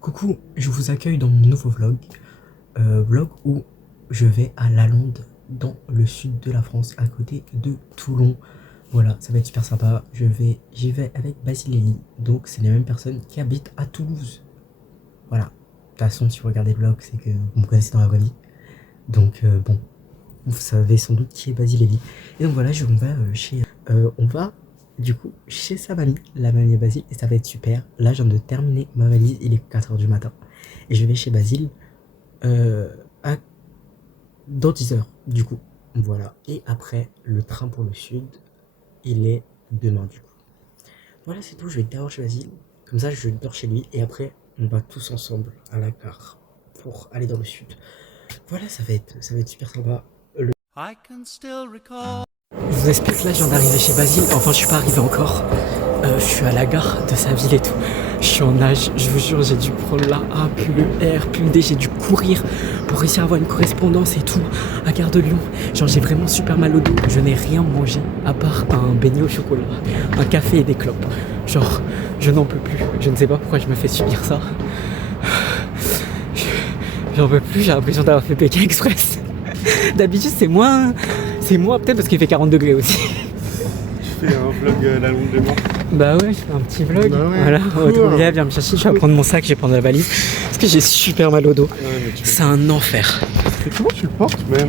Coucou, je vous accueille dans mon nouveau vlog où je vais à Lalande dans le sud de la France, à côté de Toulon. Voilà, ça va être super sympa. J'y vais avec Basile et Ellie, donc c'est les mêmes personnes qui habitent à Toulouse. Voilà, de toute façon, si vous regardez le vlog, c'est que vous me connaissez dans la vraie vie. Donc bon, vous savez sans doute qui est Basile et Ellie. Et donc voilà, on va du coup chez sa mamie, la mamie de Basile, et ça va être super. Là, je viens de terminer ma valise, il est 4h du matin. Et je vais chez Basile dans 10h, du coup. Voilà. Et après, le train pour le sud, il est demain, du coup. Voilà, c'est tout. Je vais d'abord chez Basile. Comme ça, je dors chez lui. Et après, on va tous ensemble à la gare pour aller dans le sud. Voilà, ça va être super sympa. Je vous explique, là, je viens d'arriver chez Basile. Enfin, je suis pas arrivé encore. Je suis à la gare de sa ville et tout. Je suis en nage, je vous jure, j'ai dû prendre la A, puis le R, puis le D. J'ai dû courir pour réussir à avoir une correspondance et tout à Gare de Lyon. Genre, j'ai vraiment super mal au dos. Je n'ai rien mangé à part un beignet au chocolat, un café et des clopes. Genre, je n'en peux plus. Je ne sais pas pourquoi je me fais subir ça. J'en peux plus, j'ai l'impression d'avoir fait Pékin Express. D'habitude, c'est moins peut-être parce qu'il fait 40 degrés aussi. Tu fais un vlog la longue des morts. Bah ouais, je fais un petit vlog. Bah ouais. Voilà, Olivia vient me chercher, je vais prendre mon sac, je vais prendre la valise. Parce que j'ai super mal au dos. Ouais, c'est un enfer. Et comment tu le portes même?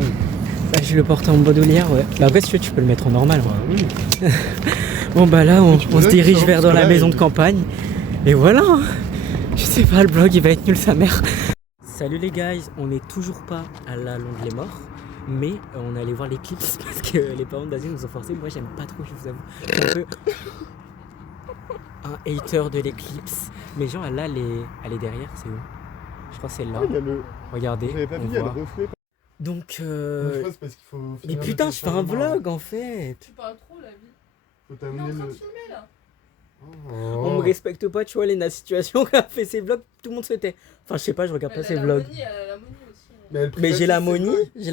Bah, je le porte en bandoulière, ouais. Bah après si tu peux le mettre en normal. Ouais. Oui. Bon bah là, on se dirige vers dans la maison de campagne. Et voilà. Je sais pas, le vlog il va être nul sa mère. Salut les guys, on n'est toujours pas à la Longue les Morts. Mais on est allé voir l'éclipse parce que les parents de Basile nous ont forcé. Moi j'aime pas trop, je vous avoue. Je suis un peu un hater de l'éclipse. Mais genre là, elle est derrière, c'est où? Je crois que c'est là. Ah, il y a le... Regardez. J'avais pas vu, il y a le reflet. Donc Je pense parce qu'il faut mais putain, je fais un vlog en fait. Tu parles trop la vie. Faut On est en t'amener train de le... filmer là. On me respecte pas, tu vois, Lena Situation qui a fait ses vlogs, tout le monde se tait. Enfin, je sais pas, je regarde pas ses vlogs. Elle a la monie aussi. Mais j'ai la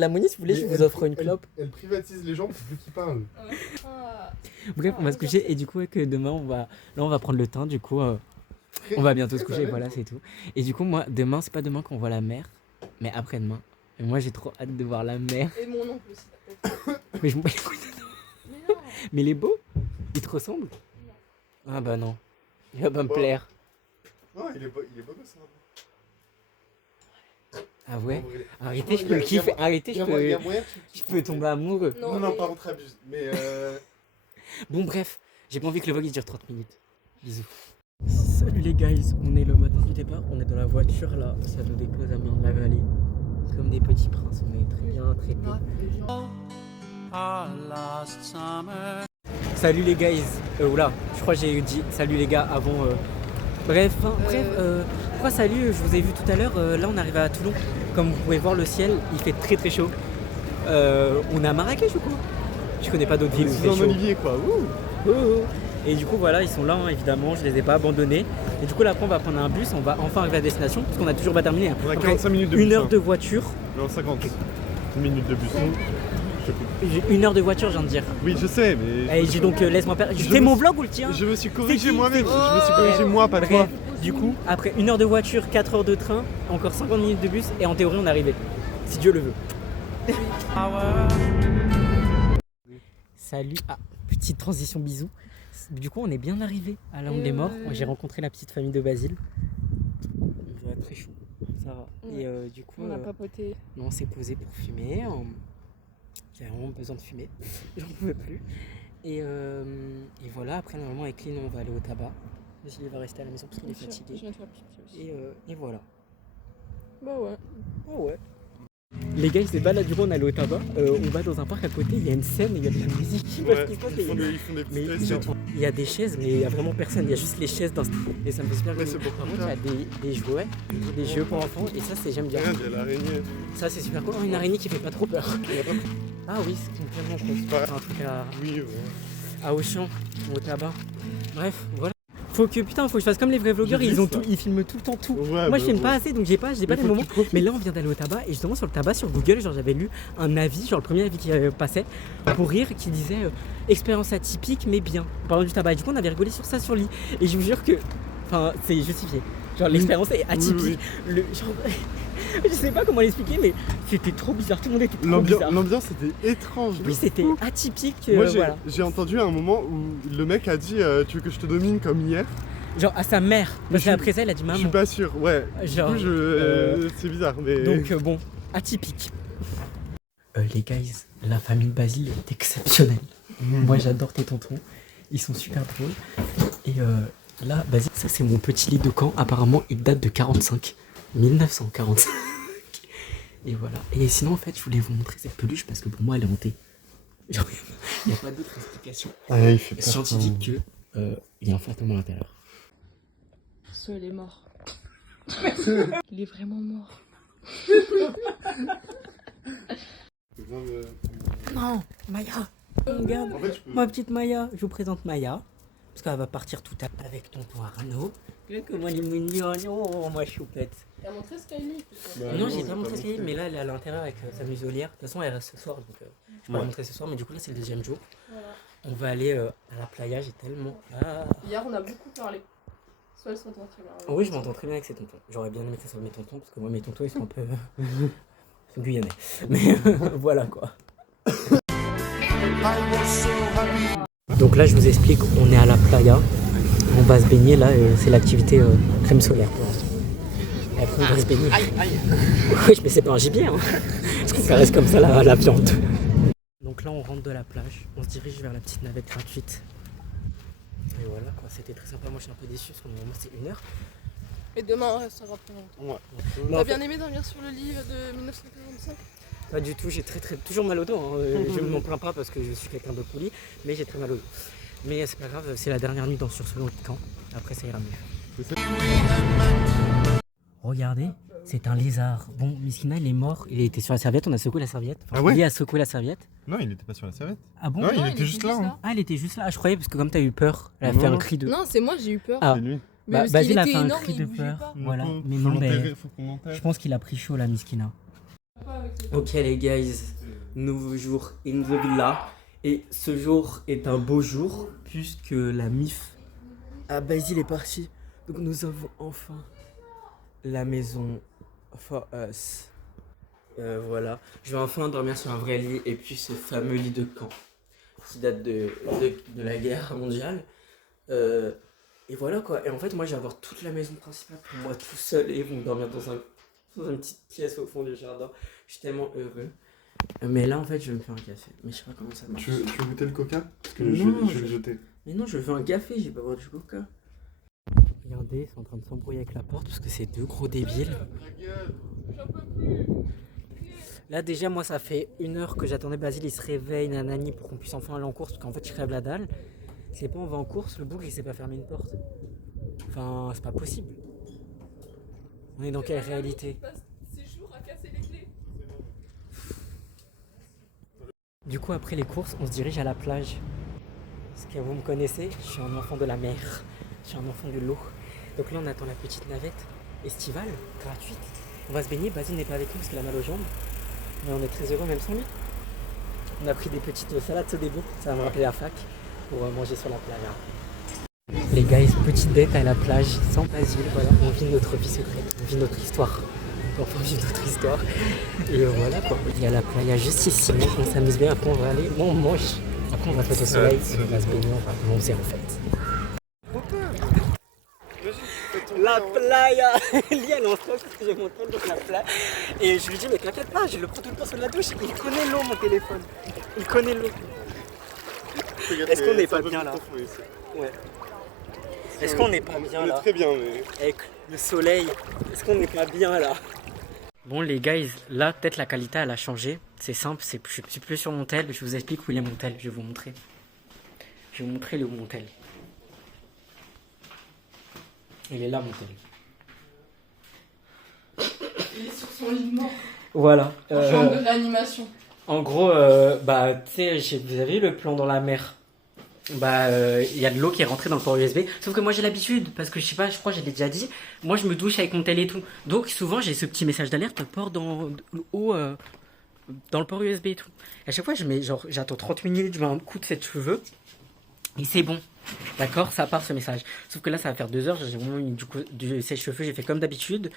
monie, si vous voulez, je vous offre une clope. Elle privatise les gens vu qu'ils parlent. Ouais. Ah. Bref, on va se coucher et du coup, que demain, on va prendre le temps, du coup, on va bientôt se coucher, voilà, c'est tout. Et du coup, moi, demain, c'est pas demain qu'on voit la mer, mais après-demain. Et moi, j'ai trop hâte de voir la mer. Et mon oncle aussi, peut-être. Mais je m'en bats les couilles. Mais non. Mais il est beau? Il te ressemble? Ah bah non, il va pas me plaire. Non, il est beau gosse. Ah ouais? Arrêtez, je peux le kiffer. Arrêtez, je peux tomber amoureux. Non, par contre, abuse. Mais Bon, bref, j'ai pas envie que le vlog il dure 30 minutes. Bisous. Salut les guys, on est le matin du départ. On est dans la voiture là, ça nous dépose à Marne-la-Vallée. Comme des petits princes, on est très bien traités. Salut les guys, oula, je crois que j'ai dit salut les gars avant. Bref, pourquoi salut, je vous ai vu tout à l'heure, là on arrive à Toulon. Comme vous pouvez voir le ciel, il fait très très chaud. On est à Marrakech ou quoi? Je connais pas d'autres villes où il fait chaud. Olivier quoi. Et du coup voilà, ils sont là hein, évidemment, je les ai pas abandonnés. Et du coup là après on va prendre un bus, on va enfin arriver à destination parce qu'on a toujours pas terminé. Hein. On a Après, 45 minutes de bus. Une heure de voiture. Non, 50 minutes de bus. J'ai 1 heure de voiture, je viens de dire. Oui, je sais, mais... Et j'ai donc laisse-moi faire. Je fais mon vlog ou le tien? Je me suis corrigé qui moi-même. C'est qui Je me suis corrigé moi, pas toi. Bref, du coup, après 1 heure de voiture, 4 heures de train, encore 50 minutes de bus et en théorie on est arrivé. Si Dieu le veut. Salut. Ah, petite transition bisous. Du coup on est bien arrivé à la Longue des Morts. J'ai rencontré la petite famille de Basile. Il va très chaud. Ça va. Ouais. Et du coup. On a papoté. On s'est posé pour fumer. J'avais vraiment besoin de fumer. J'en pouvais plus. Et voilà, après normalement avec Lynn on va aller au tabac. Il va rester à la maison parce qu'il est fatigué. Je viens de faire pipi aussi. Et voilà. Bah ouais. Ah ouais. Les gars, c'est pas là, du coup on allait au tabac. On va dans un parc à côté, il y a une scène, il y a de la musique. Je sais pas ce qui se passe, Ils font des mais petits tests. il y a des chaises, mais il y a vraiment personne. Il y a juste les chaises dans. Et ça me fait super Ouais, rire. c'est pour Par contre, il y a des jouets, des jeux pour enfants, et ça, c'est j'aime bien. Regarde, il y a l'araignée. Ça, c'est super cool. Oh, une araignée qui fait pas trop peur. Il y a pas... Ah oui, c'est complètement cool. pas- C'est un truc Oui, à Auchan, au tabac. Bref, voilà. Faut que je fasse comme les vrais vlogueurs, J'ai vu ça. ils filment tout le temps tout. Ouais, Moi je filme pas assez donc j'ai pas les faut moments. que tu profites. Mais là on vient d'aller au tabac et justement sur le tabac sur Google, genre j'avais lu un avis, genre le premier avis qui passait pour rire qui disait expérience atypique mais bien. En parlant du tabac. Et du coup on avait rigolé sur ça sur lit et je vous jure que enfin c'est justifié. Genre l'expérience est atypique. Oui, Genre, je sais pas comment l'expliquer, mais c'était trop bizarre. Tout le monde était trop bizarre. L'ambiance était étrange. Oui, c'était fou. atypique. Moi, Voilà. j'ai entendu un moment où le mec a dit tu veux que je te domine comme hier? Genre à sa mère. Parce qu'après ça, elle a dit Je maman. suis pas sûr, ouais. Genre, Du coup, c'est bizarre, mais. Donc bon, atypique. Les guys, la famille Basile est exceptionnelle. Moi j'adore tes tontons, ils sont super drôles. Et là, Basile, ça c'est mon petit lit de camp. Apparemment, il date de 1945. Et voilà. Et sinon, en fait, je voulais vous montrer cette peluche parce que pour moi, elle est hantée. Genre, il n'y a pas d'autre explication. Ah, il fait peur. Scientifique que il y a un fantôme à l'intérieur. So, il est mort. Il est vraiment mort. Non, Maya. Regarde, En fait, je peux. ma petite Maya. Je vous présente Maya. Parce qu'elle va partir tout à l'heure avec tonton Arnaud. Regarde comment elle est mignonne. Oh, moi choupette. T'as montré Skyly plutôt. Bah, Non, non, j'ai j'ai pas montré pas ce qu'elle est, mais là elle est à l'intérieur avec sa muselière. De toute façon, elle reste ce soir, donc je peux la Ouais. montrer ce soir. Mais du coup, là, c'est le deuxième jour. Voilà. On va aller à la playa. J'ai tellement. Ah. Hier, on a beaucoup parlé. Soit elles s'entendent très bien. Oui, je m'entends très bien avec ces tontons. J'aurais bien aimé que ce soit mes tontons, parce que moi, mes tontons, ils sont un peu. ils sont guyanais. Mais voilà quoi. Donc là, je vous explique, on est à la playa. On va se baigner là, et c'est l'activité crème solaire pour l'instant. Et après, on va se baigner. Oui, mais c'est pas un gibier, hein. Parce que ça reste comme ça la viande. Donc là, on rentre de la plage, on se dirige vers la petite navette gratuite. Et voilà, quoi, c'était très sympa. Moi, je suis un peu déçu parce que normalement, c'est 1 heure. Et demain, on restera plus longtemps. Ouais. Mais T'as en bien aimé dormir sur le lit de 1945? Pas du tout, j'ai toujours mal au dos. Hein. Je ne m'en plains pas parce que je suis quelqu'un de poli, mais j'ai très mal au dos. Mais c'est pas grave, c'est la dernière nuit sur ce long camp. Après, ça ira mieux. Regardez, c'est un lézard. Bon, Miskina, il est mort. Il était sur la serviette, on a secoué la serviette. Enfin, Ah ouais lui a secoué la serviette. Non, il était pas sur la serviette. Ah bon? Non, il était juste là. Hein. Ah, il était juste là. Ah, je croyais parce que comme t'as eu peur, elle a Non, fait un non. cri de. Non, c'est moi, j'ai eu peur. Ah. C'est lui. Mais Bah, parce qu'il Basile a était fait un énorme, cri il de bougeait peur. pas. Voilà. Faut Mais non, l'enterrer, mais faut qu'on l'enterre. je pense qu'il a pris chaud la Miskina. Ok les guys, nouveau jour in the villa. Et ce jour est un beau jour puisque la MIF à Basile est partie. Donc nous avons enfin la maison for us. Voilà, je vais enfin dormir sur un vrai lit et puis ce fameux lit de camp qui date de la guerre mondiale. Et voilà quoi, et en fait moi je vais avoir toute la maison principale pour moi tout seul et ils vont dormir dans une petite pièce au fond du jardin. Je suis tellement heureux. Mais là en fait je vais me faire un café, mais je sais pas comment ça marche. Tu veux goûter le coca? Parce que Non, je vais le jeter. Mais non, je veux un café, j'ai pas boire du coca. Regardez, ils sont en train de s'embrouiller avec la porte parce que c'est deux gros débiles. Là déjà moi ça fait 1 heure que j'attendais Basile, il se réveille, nanani, pour qu'on puisse enfin aller en course parce qu'en fait je crève la dalle. C'est pas on va en course, le bouc il sait pas fermer une porte. Enfin c'est pas possible. On est dans quelle réalité? Du coup après les courses on se dirige à la plage. Parce que vous me connaissez, je suis un enfant de la mer, je suis un enfant de l'eau. Donc là on attend la petite navette estivale, gratuite. On va se baigner, Basile n'est pas avec nous parce qu'il a mal aux jambes. Mais on est très heureux même sans lui. On a pris des petites salades au début, ça va me rappeler la fac, pour manger sur la plage. Les guys, petite date à la plage, sans Basile, voilà, on vit notre vie secrète, on vit notre histoire. Enfin, on vit notre histoire. Et voilà quoi, il y a la playa juste ici, on s'amuse bien, après on va aller, bon, on mange. Après on va faire au soleil, on va se baigner, on va bronzer en fait. La playa. Lia elle est en stress parce que j'ai mon tel donc la playa. Et je lui dis mais t'inquiète pas, je le prends tout le temps sur la douche. Il connaît l'eau mon téléphone. Il connaît l'eau. Est-ce qu'on n'est pas bien là? Ouais. Est-ce qu'on n'est pas bien On est là? très bien, mais. Avec le soleil. Est-ce qu'on n'est pas bien là? Bon les guys, là peut-être la qualité elle a changé. C'est simple, je suis plus sur mon tel. Je vous explique où il est mon tel. Je vais vous montrer. Je vais vous montrer mon tel. Il est là mon tel. Il est sur son lit mort. Voilà. Genre de réanimation. En gros, bah, tu sais, vous avez vu le plan dans la mer? Bah, il y a de l'eau qui est rentrée dans le port USB. Sauf que moi j'ai l'habitude, parce que je sais pas, je crois que je l'ai déjà dit. Moi je me douche avec mon tel et tout. Donc souvent j'ai ce petit message d'alerte, port dans l'eau, dans le port USB et tout. Et à chaque fois, j'attends 30 minutes, je mets un coup de sèche-cheveux. Et c'est bon. D'accord, ça part ce message. Sauf que là, ça va faire 2 heures. J'ai vraiment mis du sèche-cheveux. J'ai fait comme d'habitude.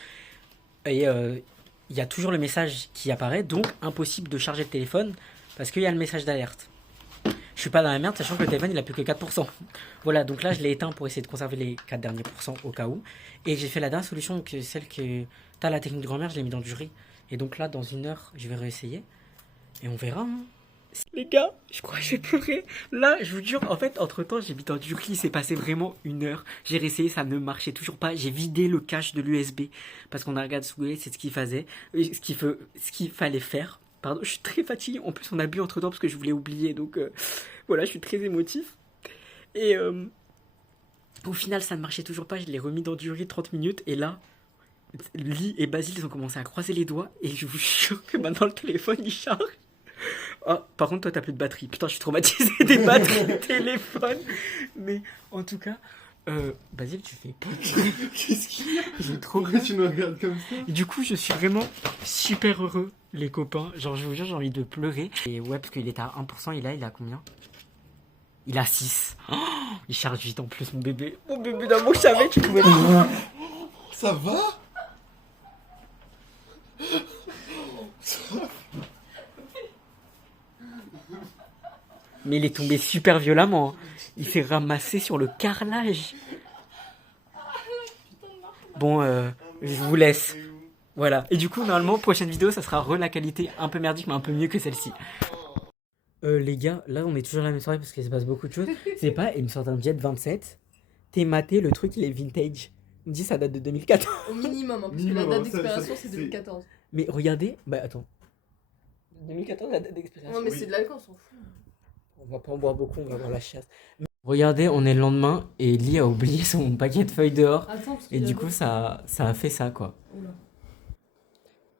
Et il y a toujours le message qui apparaît. Donc, impossible de charger le téléphone parce qu'il y a le message d'alerte. Je suis pas dans la merde, sachant que le téléphone il a plus que 4%. Voilà, donc là je l'ai éteint pour essayer de conserver les 4 derniers pourcents au cas où. Et j'ai fait la dernière solution, que celle que t'as, la technique de grand-mère, je l'ai mis dans du riz. Et donc là, dans 1 heure, je vais réessayer. Et on verra. Hein. Les gars, je crois que je vais pleurer. Là, je vous jure, en fait, entre temps, j'ai mis dans du riz, il s'est passé vraiment 1 heure. J'ai réessayé, ça ne marchait toujours pas. J'ai vidé le cache de l'USB parce qu'on a regardé sous Google, c'est ce qu'il faisait, ce qu'il fallait faire. Pardon, je suis très fatigué. En plus, on a bu entre temps parce que je voulais oublier. Donc voilà, je suis très émotif. Et au final, ça ne marchait toujours pas. Je l'ai remis dans du riz 30 minutes. Et là, Lee et Basile, ils ont commencé à croiser les doigts. Et je vous jure que maintenant, le téléphone, il charge. Oh, par contre, toi, t'as plus de batterie. Putain, je suis traumatisé des batteries de téléphone. Mais en tout cas, Basile, tu fais. Qu'est-ce qu'il y a? J'ai trop Pourquoi peur. tu me regardes comme ça? Et du coup, je suis vraiment super heureux, les copains. Genre, je vous jure, j'ai envie de pleurer. Et ouais, parce qu'il était à 1%, et là, il a combien? Il a 6. Oh, il charge vite en plus, mon bébé. Mon bébé d'amour, je savais que tu pouvais. Ça va? Mais il est tombé super violemment. Il s'est ramassé sur le carrelage. Bon, je vous laisse. Voilà. Et du coup, normalement, prochaine vidéo, ça sera la qualité un peu merdique, mais un peu mieux que celle-ci. Les gars, là, on est toujours à la même soirée parce qu'il se passe beaucoup de choses. C'est pas, il me sort un Jet 27. T'es maté, le truc, il est vintage. Il me dit, ça date de 2014. Au minimum, hein, parce que Minimum, la date ça, d'expiration, c'est- c'est 2014. Mais regardez, bah attends. 2014, la date d'expiration. Non, mais Oui. c'est de l'alcool, on s'en fout. On va pas en boire beaucoup, on va avoir la chasse. Regardez, on est le lendemain et Lee a oublié son paquet de feuilles dehors. Attends, parce Et du coup, ça a fait ça, quoi. Oula.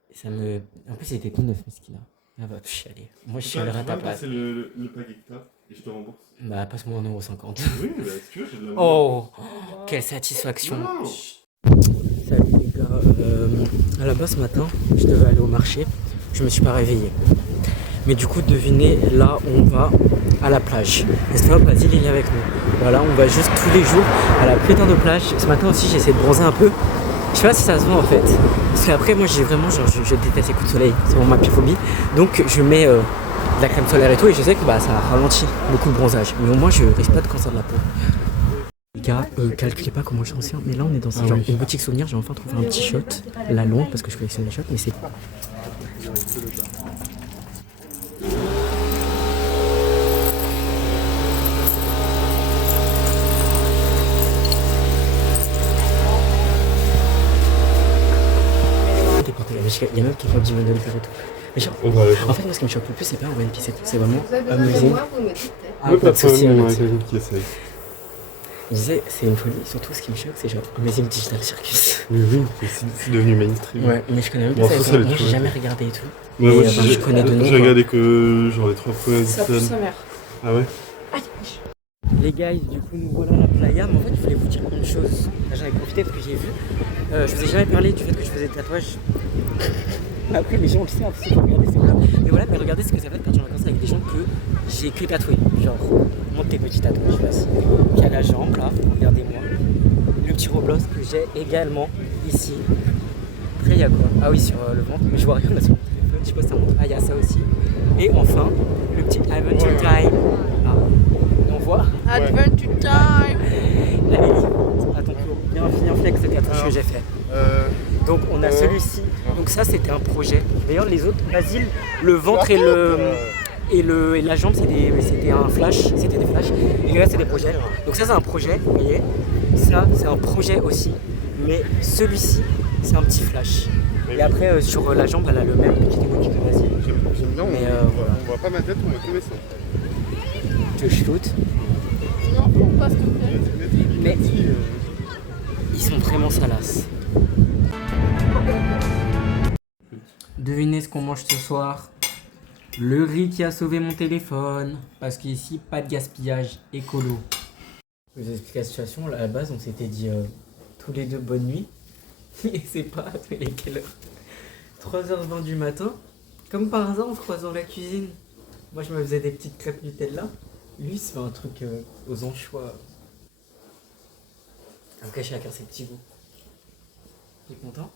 Et ça me... En plus, il était tout neuf, mais ce qu'il a. Ah bah, chialer. Moi, je chialerai à ta place. C'est le paquet que t'as et je te rembourse. Bah, passe-moi 1,50 €. Oui, bah si tu veux, j'ai de la Oh, Wow. quelle satisfaction. Non. Salut les gars. À la base, ce matin, je devais aller au marché. Je me suis pas réveillé. Mais du coup, devinez, là, on va à la plage. N'est-ce pas, Basile, il est avec nous. Voilà, on va juste tous les jours à la putain de plage. Ce matin aussi, j'ai essayé de bronzer un peu. Je sais pas si ça se voit en fait. Parce qu'après, moi, j'ai vraiment, genre, je déteste les coups de soleil. C'est vraiment ma pire phobie. Donc, je mets de la crème solaire et tout. Et je sais que bah, ça ralentit beaucoup le bronzage. Mais au moins, je risque pas de cancer de la peau. Les gars, calculez pas comment je suis ancien. Mais là, on est dans genre, une boutique souvenir. J'ai enfin trouvé un petit shot. La longue, parce que je collectionne les shots. Mais c'est il y a même qui font du modèle et tout. Mais genre, en fait, moi, ce qui me choque le plus, c'est pas One Piece et tout, c'est vraiment Amazing. Ouais, pas de Souci, problème, Max. avec quelqu'un qui essaye. Je disais, c'est une folie. Surtout, ce qui me choque, c'est genre Amazing Digital Circus. Mais oui, c'est devenu mainstream. Ouais, mais je connais même Bon, pas ça, ça. ça, Moi, les j'ai trucs. jamais regardé et tout. Ouais, moi, Et, je connais de nom, J'ai quoi. regardé que genre les 3 premières Ça pue épisodes. sa mère. Ah ouais? Les gars, du coup, nous voilà à la playa. Mais en fait, je voulais vous dire une chose. Là, j'en ai profité parce que j'ai vu. Je vous ai jamais parlé du fait que je faisais des tatouages. Après, les gens le savent, si vous regardez, c'est grave. Mais voilà, mais regardez ce que ça fait de partir en vacances avec des gens que j'ai que tatoué. Genre, montre tes petits tatouages, vas-y. Il y a la jambe, là, regardez-moi. Le petit Roblox que j'ai également ici. Après, il y a quoi? Ah oui, sur le ventre, mais je vois rien là sur mon téléphone. Je sais pas si ça montre. Ah, il y a ça aussi. Et enfin, le petit Adventure Time. Ah, on voit. Adventure time. Allez, à ton tour. Bien flex, c'est tatouage que j'ai fait. Donc on a celui-ci. Donc ça c'était un projet. D'ailleurs les autres, Basile, le ventre et la jambe c'était un flash, c'était des flashs. Et là c'est des projets. Donc ça c'est un projet, vous voyez. Ça c'est un projet aussi. Mais celui-ci c'est un petit flash. Et après sur la jambe elle a le même petit emoji que Basile. J'aime bien, Mais, on voit pas ma tête, on voit que mes seins. Que je shoot. Non, faut pas s'il te plaît. Mais ils sont vraiment salaces. Devinez ce qu'on mange ce soir. Le riz qui a sauvé mon téléphone. Parce qu'ici, pas de gaspillage écolo. Je vous explique la situation. À la base, on s'était dit tous les deux bonne nuit. Et c'est pas, il est quelle heure? 3h20 du matin. Comme par hasard, on se croise dans la cuisine. Moi, je me faisais des petites crêpes Nutella. Lui, il se fait un truc aux anchois Après, chacun ses petits goûts. T'es content?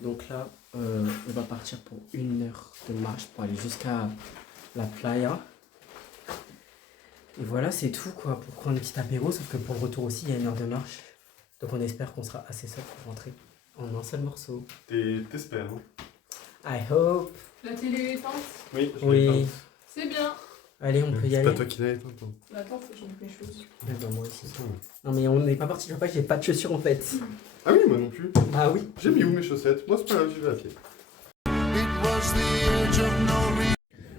Donc là, on va partir pour 1 heure de marche pour aller jusqu'à la playa. Et voilà, c'est tout quoi, pour prendre un petit apéro, sauf que pour le retour aussi, il y a 1 heure de marche. Donc on espère qu'on sera assez sobre pour rentrer en un seul morceau. T'espères, hein? I hope. La télé est éteinte? Oui, Oui. C'est bien. Allez, on peut y C'est aller. pas toi qui l'as éteint, toi. Bah attends, faut que je mette mes choses. Ah bah, moi aussi. C'est ça, ouais. Non mais on n'est pas parti, je vois pas, j'ai pas de chaussures en fait. Ah oui, moi non plus. Ah oui. J'ai mis où mes chaussettes? Moi, c'est pas grave, j'y vais à pied.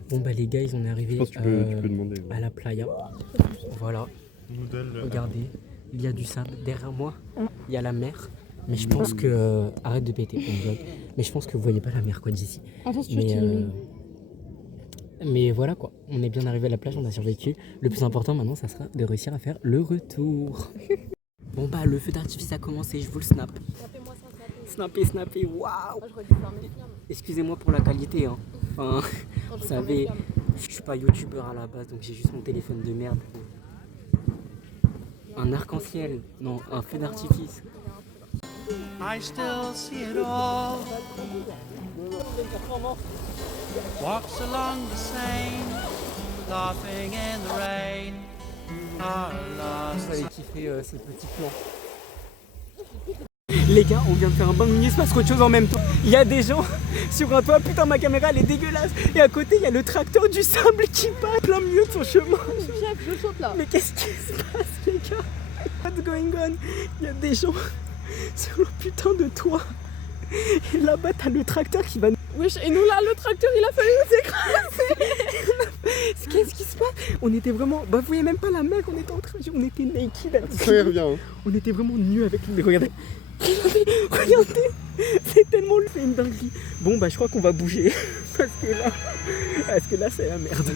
Bon bah les gars, ils en est arrivé Je pense que tu peux demander. Ouais. à la playa. Voilà, regardez, il y a du sable derrière moi, il y a la mer. Mais je pense que... arrête de péter, on bloque. Mais je pense que vous voyez pas la mer quoi d'ici. Attends, si tu Mais voilà quoi, on est bien arrivé à la plage, on a survécu. Le plus important maintenant, ça sera de réussir à faire le retour. Bon bah le feu d'artifice a commencé, je vous le snap. Snappez, waouh. Excusez-moi pour la qualité, hein. Enfin, vous savez, je suis pas youtubeur à la base, donc j'ai juste mon téléphone de merde. Un arc-en-ciel, non, un feu d'artifice. I still see it all. Walks along the Seine, laughing in the rain. Our Vous lost. allez kiffer ces petits plans. Les gars, on vient de faire un bain de minuit, il se passe autre chose en même temps. Il y a des gens sur un toit, putain ma caméra elle est dégueulasse. Et à côté il y a le tracteur du sable qui passe plein milieu de son chemin. Chef, je saute là. Mais qu'est-ce qui se passe les gars? What's going on? Il y a des gens sur le putain de toit. Et là-bas t'as le tracteur qui va... Wesh, et nous là, le tracteur il a fallu nous écraser. Qu'est-ce qui se passe? On était vraiment... Bah vous voyez même pas la mer, on était en train de... On était naked avec... Ça y revient, hein. On était vraiment nus avec lui. Regardez. Regardez. C'est tellement... C'est une dinguerie. Bon bah je crois qu'on va bouger. Parce que là c'est la merde. Faut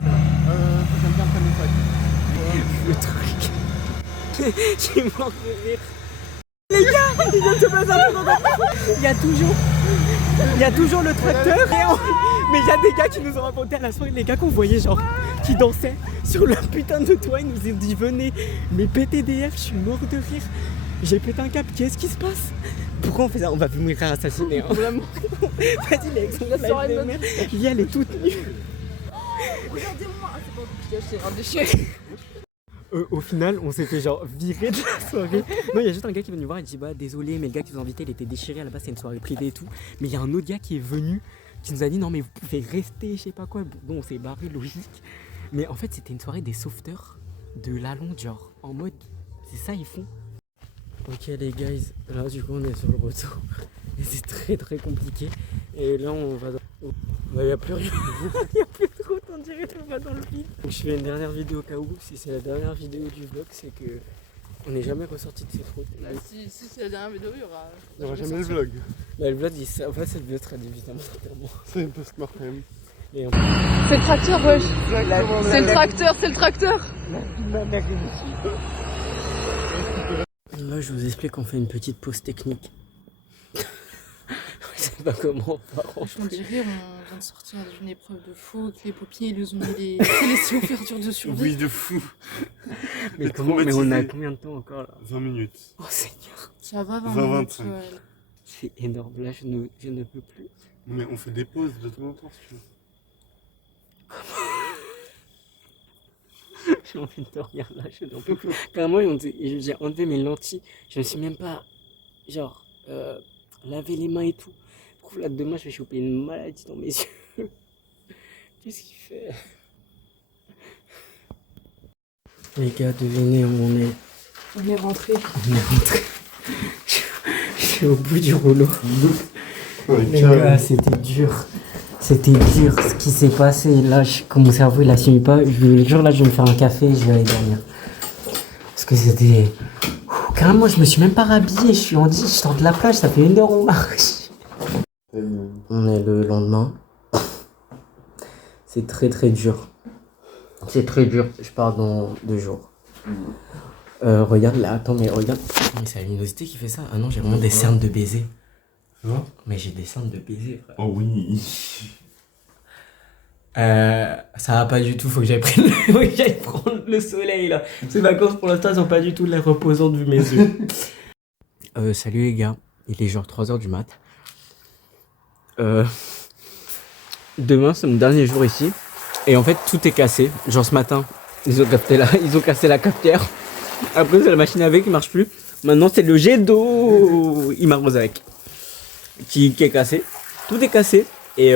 quelqu'un prenne le sac. Le truc. J'ai mort de rire. Les gars, il vient de se passer un peu dans notre... Il y a toujours le tracteur. Mais il y a des gars qui nous ont raconté à la soirée, les gars qu'on voyait genre, qui dansaient sur le putain de toit. Ils nous ont dit venez. Mais PTDF, je suis mort de rire. J'ai pété un câble, qu'est-ce qui se passe? Pourquoi on fait ça? On va plus mourir assassiné. Hein. Vraiment. Vas-y, les La soirée de merde. Lia, elle est toute nue. Regardez-moi. Ah, c'est pas compliqué, c'est un déchet. Au final, on s'est fait genre virer de la soirée. Non, il y a juste un gars qui est venu voir et dit bah désolé, mais le gars qui vous a invité, il était déchiré. À la base, c'est une soirée privée et tout. Mais il y a un autre gars qui est venu qui nous a dit non, mais vous pouvez rester, je sais pas quoi. Bon, on s'est barré, logique. Mais en fait, c'était une soirée des sauveteurs de Lalonde, genre en mode c'est ça, ils font. Ok, les guys, là du coup, on est sur le retour. Et c'est très très compliqué. Et là, on va dans. Bah, y a plus rien. Y a plus de route, on dirait qu'on va dans le vide. Donc, je fais une dernière vidéo au cas où. Si c'est la dernière vidéo du vlog, c'est que on n'est jamais ressorti de cette route. Bah, si c'est la dernière vidéo, il y aura. Il n'y aura jamais le vlog. Bah, le vlog, en fait, cette vidéo sera évidemment entièrement. C'est une post-mortem. Et on... C'est le tracteur, wesh. C'est le tracteur, c'est le tracteur. Là, je vous explique qu'on fait une petite pause technique. Je sais pas comment on va On rentrer. dirait on vient de sortir d'une épreuve de faux, que les paupiers ils les ont mis les laissés ouverture de survie. Oui, de fou. Mais Mais comment, mais on a traumatisé. combien de temps encore là? 20 minutes. Oh Seigneur, Ça va, 20 20, minutes. 25. Ouais. c'est énorme. Là, je ne peux plus. Mais on fait des pauses de temps en temps, si tu veux. J'ai envie de dormir là, je n'en peux plus. Carrément, j'ai enlevé mes lentilles. Je me suis même pas, genre, lavé les mains et tout. Pour là, demain, je vais choper une maladie dans mes yeux. Qu'est-ce qu'il fait? Les gars, devinez où on est. On est rentré. On est rentré. Je suis au bout du rouleau. Ouais, Les gars, c'était dur. C'était dur ce qui s'est passé. Là, comme mon cerveau il assume pas, le jour là, je vais me faire un café et je vais aller dormir. Parce que c'était. Carrément, je me suis même pas rhabillé. Je suis je sors de la plage, ça fait 1 heure on marche. On est le lendemain. C'est très très dur. C'est très dur. Je pars dans 2 jours. Regarde là, attends, mais regarde. Mais c'est la luminosité qui fait ça. Ah non, j'ai vraiment des cernes de baiser. Ça va? Mais j'ai des cernes de baiser, frère. Oh oui. Ça va pas du tout, faut que j'aille faut que j'aille prendre le soleil là. Ces vacances pour l'instant sont pas du tout les reposantes vu mes yeux. Salut les gars, il est genre 3h du mat. Demain c'est mon dernier jour ici. Et en fait tout est cassé. Genre ce matin, ils ont cassé la cafetière. Après c'est la machine à laver qui marche plus. Maintenant c'est le jet d'eau. Il m'arrose avec. Qui est cassé. Tout est cassé. Et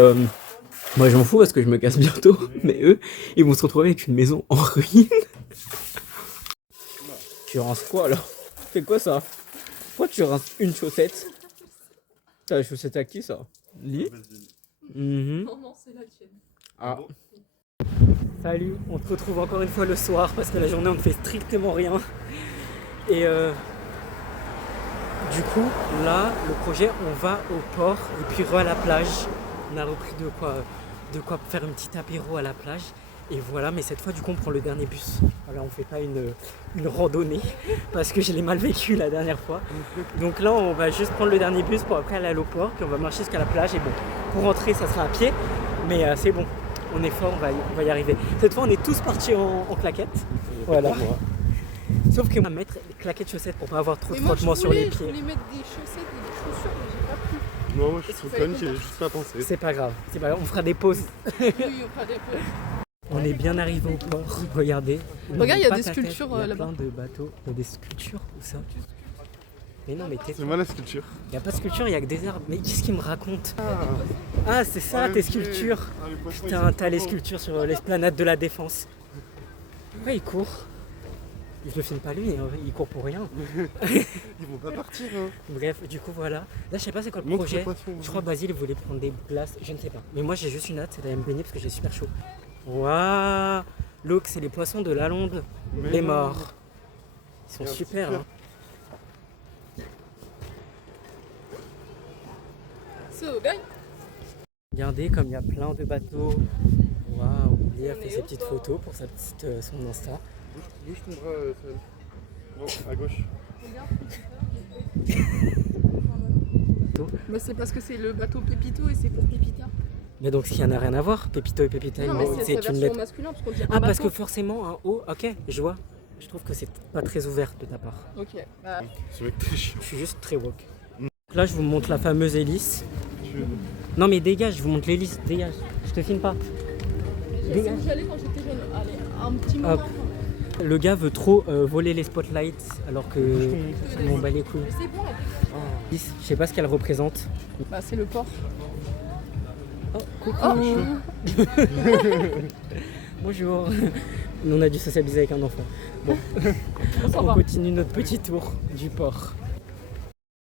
moi je m'en fous parce que je me casse bientôt, mais eux, ils vont se retrouver avec une maison en ruine. Tu rinces quoi alors? C'est quoi ça? Pourquoi tu rinces une chaussette? T'as la chaussette à qui ça? Lis? Non, c'est la tienne. Ah. Salut, on se retrouve encore une fois le soir parce que la journée on ne fait strictement rien. Et du coup, là, le projet, on va au port et puis à la plage. On a repris de quoi faire un petit apéro à la plage. Et voilà, mais cette fois, du coup, on prend le dernier bus. Voilà, on fait pas une randonnée parce que je l'ai mal vécu la dernière fois. Donc là, on va juste prendre le dernier bus pour après aller à l'aéroport. Puis on va marcher jusqu'à la plage. Et bon, pour rentrer, ça sera à pied. Mais c'est bon, on est fort, on va y arriver. Cette fois, on est tous partis en claquettes. Voilà. Sauf que on va mettre des claquettes chaussettes pour pas avoir trop de frottement sur les pieds. Je voulais mettre des chaussettes et des chaussures, mais j'ai pas pu. Non, moi je suis trop Parce qu'il fallait conne, qu'on j'ai juste pas pensé. C'est pas grave, on fera des pauses. Oui, on fera des pauses. On est bien arrivé au port, regardez. Regarde, il y a Pas des ta tête, sculptures, il y a là-bas. plein de bateaux, il y a des sculptures, où ça? Mais non, mais C'est moi la sculpture. il n'y a pas de sculpture, il y a que des arbres. Mais qu'est-ce qu'il me raconte? Ah, Ah, c'est ça, tes sculptures. les poissons, ils Putain, sont t'as les trop sculptures sur l'esplanade de la Défense. Pourquoi il court? Je le filme pas lui, hein, il court pour rien. Ils vont pas partir, hein. Bref, du coup, voilà. Là, je sais pas c'est quoi le Montre les projet. poissons. Je crois que Basile voulait prendre des glaces, je ne sais pas. Mais moi, j'ai juste une hâte, c'est d'aller me baigner parce que j'ai super chaud. Waouh! L'eau, c'est les poissons de la Londe, Mais les non. morts. Ils sont Il y a un super, petit hein. So, guys. Regardez comme il y a plein de bateaux. Waouh! Léa On fait est ses au petites port. photos pour son Insta. Bouge ton bras, Céline. Non, à gauche. Bah, c'est parce que c'est le bateau Pépito et c'est pour Pépita. Mais donc, ce qui n'a rien à voir, Pépito et Pépita, Non, mais c'est c'est sa une version lettre. masculin parce qu'on dit Ah, un parce que bateau. forcément, un O, ok, je vois. Je trouve que c'est pas très ouvert de ta part. Ok. Bah, Ce mec, t'es chiant. Je suis juste très woke. Là, je vous montre la fameuse hélice. Tu- Non, mais dégage, je vous montre l'hélice, dégage. Je te filme pas. je sais où j'allais quand j'étais jeune. Allez, un petit moment. Hop. Le gars veut trop voler les spotlights alors que je m'en bats les couilles. Mais c'est bon, là. Je sais pas ce qu'elle représente. Bah, c'est le port. Oh, coucou. Oh. Bonjour. On a dû socialiser avec un enfant. Bon, On s'en on va. continue notre petit tour du port.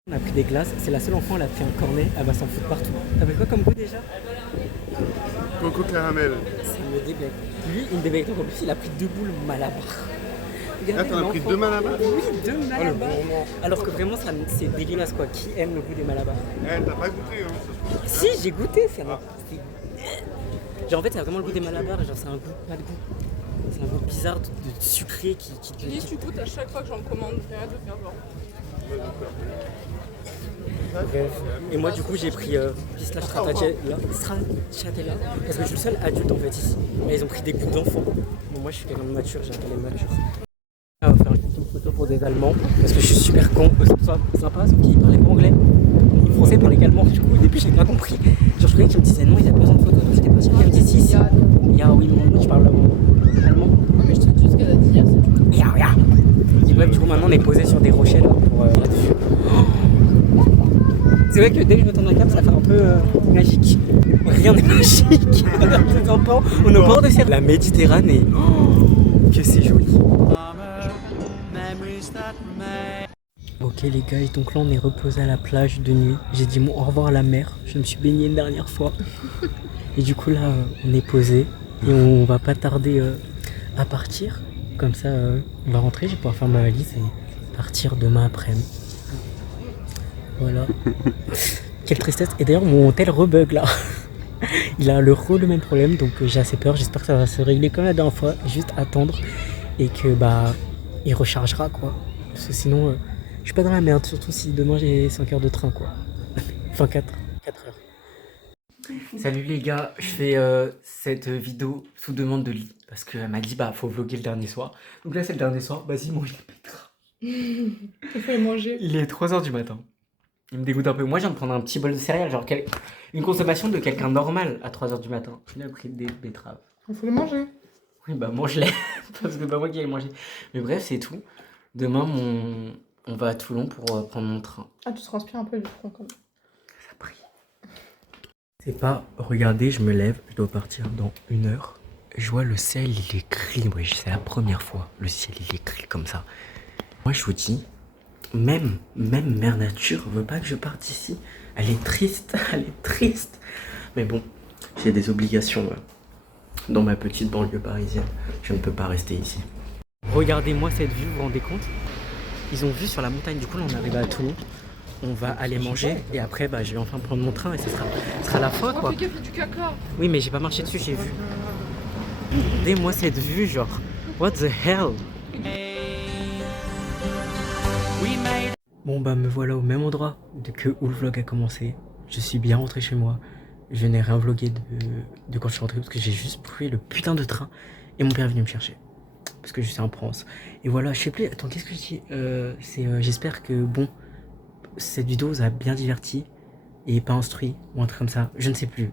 On a pris des glaces. C'est la seule enfant, elle a pris un cornet. Elle va s'en foutre partout. T'avais quoi comme goût déjà? Coco caramel. Ça me débecte. Lui, il me débecte encore plus. Il a pris 2 boules Malabar. Ah, Regardez, t'en as pris l'enfant. 2 Malabar? Oui, 2 Oh, le Malabar. gourmand. Alors que vraiment, c'est dégueulasse quoi. Qui aime le goût des Malabar? Eh, t'as pas goûté, hein. Ça se trouve. Si, j'ai goûté. Genre en fait, c'est vraiment le goût des Malabar. Genre, c'est un goût, pas de goût. C'est un goût bizarre de sucré qui Et tu goûtes à chaque fois que j'en commande. Arrête de faire genre. Bref. Et moi du coup j'ai pris pistache stracciatella parce que je suis le seul adulte en fait ici. Mais ils ont pris des goûts d'enfant. Bon, moi je suis quelqu'un de mature, j'ai un palais mature. On va faire une photo pour des Allemands parce que je suis super con. C'est sympa sauf qu'ils parlaient pas anglais. Les Français parlaient également. Du coup au début j'ai pas compris. Genre je croyais qu'ils me disaient non, ils avaient pas besoin de photos. Donc j'étais pas sûr. Ils me disaient si. Ya oui, moi je parle allemand. Non, mais je te dis ce qu'elle a dit hier, c'est tout. Ya. Et bref, du coup maintenant on est posé sur des rochers là pour là-dessus. C'est vrai que dès que je me tourne la cam, ça fait un peu magique. Rien n'est magique. On est au bord de la Méditerranée. Oh, que c'est joli. Memories that remain. Ok les gars, donc là on est reposé à la plage de nuit. J'ai dit mon au revoir à la mer. Je me suis baigné une dernière fois. Et du coup là on est posé et on va pas tarder à partir. Comme ça on va rentrer, je vais pouvoir faire ma valise et partir demain après-midi. Voilà. Quelle tristesse. Et d'ailleurs mon tel rebug là. Il a le même problème donc j'ai assez peur. J'espère que ça va se régler comme la dernière fois. Juste attendre et que bah il rechargera quoi. Parce que sinon je suis pas dans la merde. Surtout si demain j'ai 5 heures de train quoi. Enfin 4 heures. Salut les gars, je fais cette vidéo sous demande de Lee parce qu'elle m'a dit bah faut vlogger le dernier soir. Donc là c'est le dernier soir, vas-y mange les pétras. Il faut les manger. Il est 3h du matin. Il me dégoûte un peu. Moi je viens de prendre un petit bol de céréales, genre une consommation de quelqu'un normal à 3h du matin. Il a pris des betteraves. Il faut les manger. Oui bah mange-les, parce que c'est pas moi qui vais les manger. Mais bref c'est tout. Demain on va à Toulon pour prendre mon train. Ah, tu te transpires un peu du front quand même. Ça brille. C'est pas, regardez, je me lève, je dois partir dans 1 heure. Je vois le ciel, il est gris, wesh, c'est la première fois, le ciel, il est gris comme ça. Moi, je vous dis, même Mère Nature veut pas que je parte d'ici. Elle est triste, elle est triste. Mais bon, j'ai des obligations dans ma petite banlieue parisienne. Je ne peux pas rester ici. Regardez-moi cette vue, vous vous rendez compte? Ils ont vu sur la montagne, du coup, là, on arrive à Toulon. On va aller manger et après bah, je vais enfin prendre mon train et ce sera la fin quoi. Fais gaffe, il y a du caca. Oui mais j'ai pas marché dessus, j'ai vu. Regardez-moi cette vue genre. What the hell? Bon bah me voilà au même endroit où le vlog a commencé. Je suis bien rentré chez moi. Je n'ai rien vlogué de quand je suis rentré parce que j'ai juste pris le putain de train et mon père est venu me chercher. Parce que je suis en France. Et voilà, je sais plus, attends qu'est-ce que je dis j'espère que bon... cette vidéo vous a bien diverti et pas instruit ou un truc comme ça, je ne sais plus.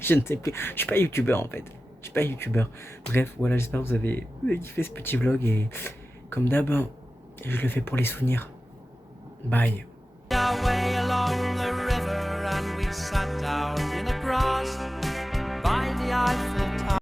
Je ne sais plus, je suis pas youtubeur en fait, je suis pas youtubeur. Bref, voilà, j'espère que vous avez kiffé ce petit vlog et comme d'hab, je le fais pour les souvenirs. Bye. Our way along the river and we sat down